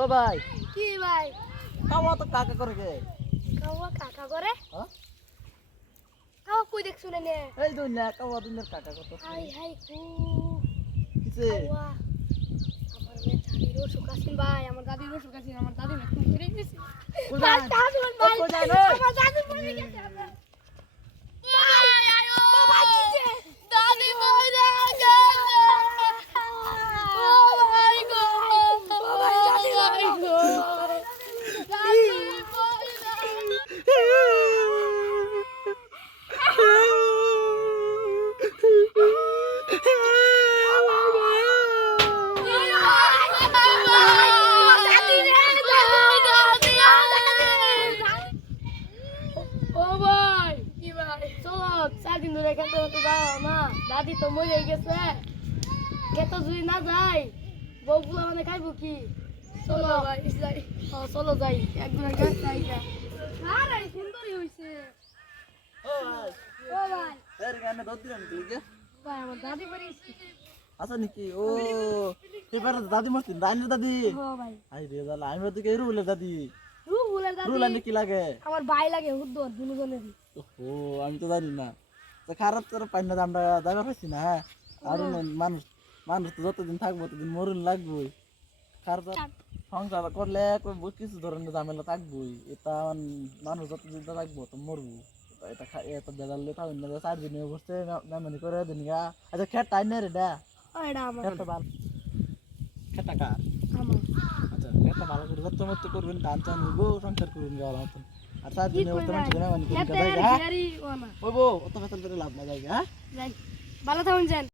ও ভাই কি ভাই খাওয়া তো কাকা করে গে খাওয়া কাকা করে হ্যাঁ খাওয়া কই দেখছ না নে এই দুনিয়া খাওয়া দুনিয়ার কাকা কত হাই হাই কু কিসে খাওয়া আমার দাদিরও সুখাসিন ভাই আমার দাদিরও সুখাসিন আমার দাদি না তুমি ফিরে গেছি কোথায়? ভাই কোথায় রে? আমার দাদি মরে গেছে আমার ভাই আয়ো বাবা কিছে দাদি মরে গেছে ও ভাই গো ও ভাই দাদি ভাই গো দাদি দাদি তো মরে গেছে খেতে যদি না যাই বউগুলো মানে খাইবো কি চলো ভাই যাই চলো যাই একদিন গাছ যাই আরে সুন্দরই হইছে ও ভাই ও ভাই এর গানে দত দিলেন কি গে ভাই আমার দাদি মরে গেছে আচ্ছা নাকি ও এবারে দাদি মরছেন দাইনের দাদি ও ভাই আই রে জালা আমি ওদিকে রুলের দাদি রুহুলের দাদি রুলানি কি লাগে আমার ভাই লাগে হুদ্দর দুজনেরই ও আমি তো জানি না তো খারাপ করে পাই না আমরা যাইবার পাইছি না হ্যাঁ আর মানুষ মানুষ তো যতদিন থাকবো ততদিন মরুন লাগবই খারাপ সংসার করলে কিছু ধরনের ঝামেলা থাকবই এটা মানুষ যতদিন থাকবো তো মরবো এটা এটা বেজালে থাকবেন না 4 দিনে বসতে মেমনি করে দিন গা আচ্ছা খেট টাইম না রে ডা এটা আমার খেটটা ভালো খেটটা কার আমার আচ্ছা খেটটা ভালো করে যত্ন মত করবেন ধান চান হইব সংসার করবেন গা ভালো মতন আর 4 দিনে বসতে মেমনি করে দিন গা হেতে যাই গা গাড়ি ওনা ওই বউ অত ফেতল করে লাভ না যাই গা যাই ভালো থাকুন যান